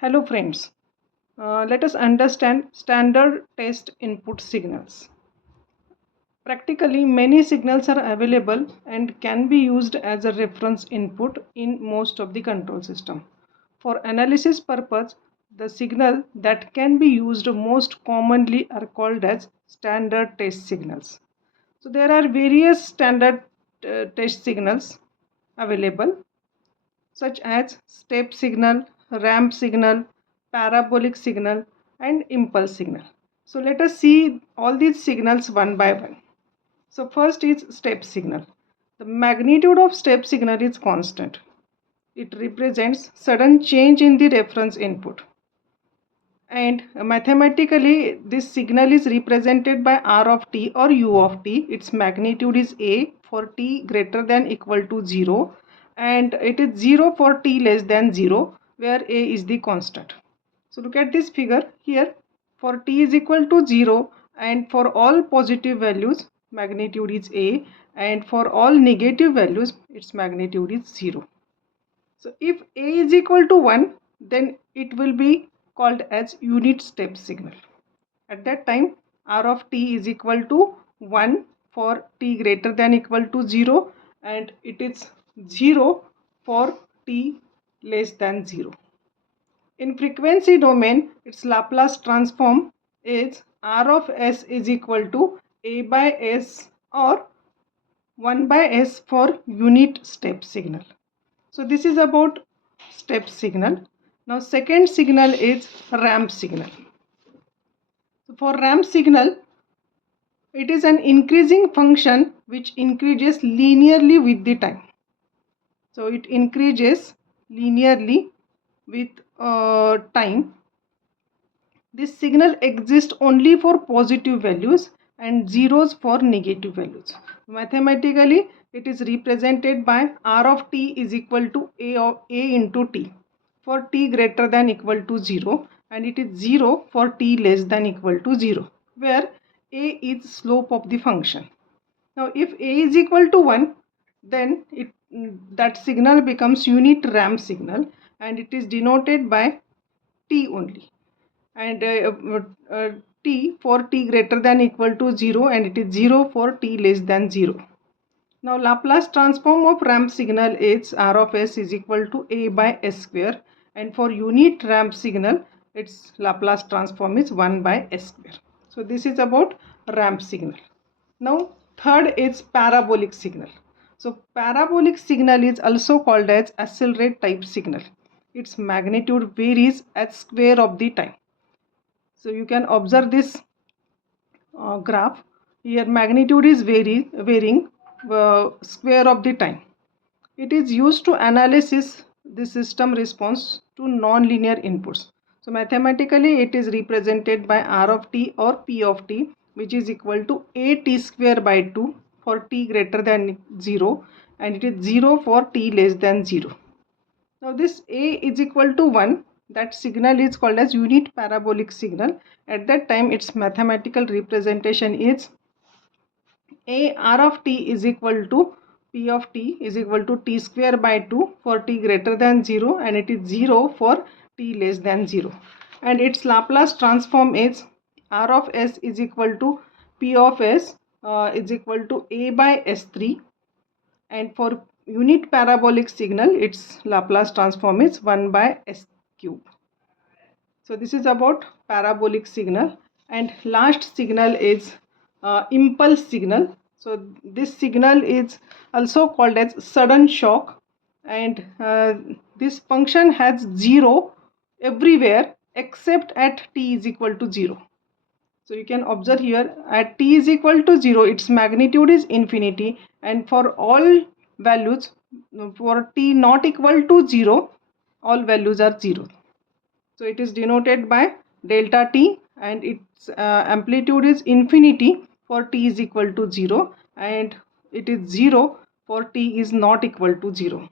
Hello friends, let us understand standard test input signals. Practically many signals are available and can be used as a reference input in most of the control system. For analysis purpose, the signal that can be used most commonly are called as standard test signals. So there are various standard test signals available such as step signal, ramp signal, parabolic signal, and impulse signal. So let us see all these signals one by one. So first is step signal. The magnitude of step signal is constant. It represents sudden change in the reference input. And mathematically, this signal is represented by R of t or U of t. Its magnitude is A for t greater than equal to 0, and it is 0 for t less than 0, where A is the constant. So look at this figure here. For t is equal to 0, and for all positive values, magnitude is A, and for all negative values, its magnitude is 0. So if A is equal to 1, then it will be called as unit step signal. At that time, R of t is equal to 1 for t greater than equal to 0, and it is 0 for t less than 0. In frequency domain, its Laplace transform is R of s is equal to A by s or 1 by s for unit step signal. So this is about step signal. Now second signal is ramp signal. So for ramp signal, it is an increasing function which increases linearly with the time. So it increases linearly with time. This signal exists only for positive values and zeros for negative values. Mathematically, it is represented by R of t is equal to A into t for t greater than equal to 0, and it is 0 for t less than equal to 0, where A is slope of the function. Now if A is equal to 1, then that signal becomes unit ramp signal, and it is denoted by t only, and t for t greater than equal to 0, and it is 0 for t less than 0. Now Laplace transform of ramp signal is R of s is equal to A by s square, and for unit ramp signal its Laplace transform is 1 by s square. So this is about ramp signal. Now third is parabolic signal. So parabolic signal is also called as accelerate type signal. Its magnitude varies as square of the time. So you can observe this graph. Here magnitude is varying square of the time. It is used to analysis the system response to non-linear inputs. So mathematically it is represented by R of t or P of t, which is equal to A t square by 2 for t greater than 0, and it is 0 for t less than 0. Now this A is equal to 1, that signal is called as unit parabolic signal. At that time its mathematical representation is A R of t is equal to P of t is equal to t square by 2 for t greater than 0, and it is 0 for t less than 0. And its Laplace transform is R of s is equal to P of s is equal to A by s3, and for unit parabolic signal its Laplace transform is 1 by s cube. So this is about parabolic signal. And last signal is impulse signal. So this signal is also called as sudden shock, and this function has 0 everywhere except at t is equal to 0. So you can observe here at t is equal to 0 its magnitude is infinity, and for all values, for t not equal to 0, all values are 0. So it is denoted by delta t, and its amplitude is infinity for t is equal to 0, and it is 0 for t is not equal to 0.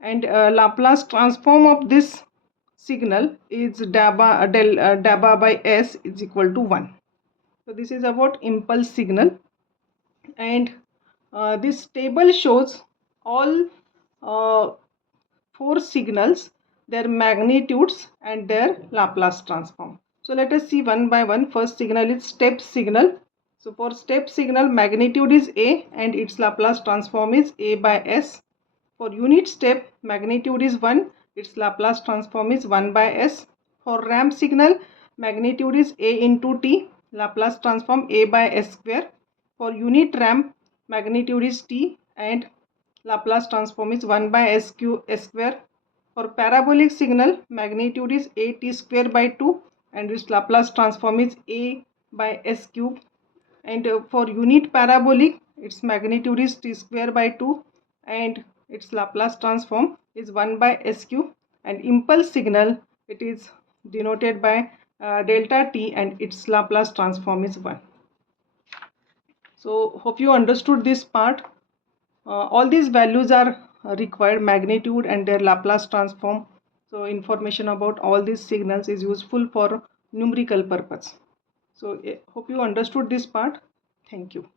And Laplace transform of this signal is dabba by s is equal to 1. So this is about impulse signal, and this table shows all 4 signals their magnitudes and their Laplace transform. So let us see one by one. First signal is step signal. So for step signal, magnitude is A and its Laplace transform is A by S. For unit step, magnitude is 1, its Laplace transform is 1 by S. For ramp signal, magnitude is A into T, Laplace transform A by S square. For unit ramp, magnitude is T and Laplace transform is 1 by S square. For parabolic signal, magnitude is A T square by 2 and its Laplace transform is A by S cube. And for unit parabolic, its magnitude is T square by 2 and its Laplace transform is 1 by S cube. And impulse signal, it is denoted by delta T and its Laplace transform is 1. So hope you understood this part. All these values are required, magnitude and their Laplace transform. So information about all these signals is useful for numerical purpose. So hope you understood this part. Thank you.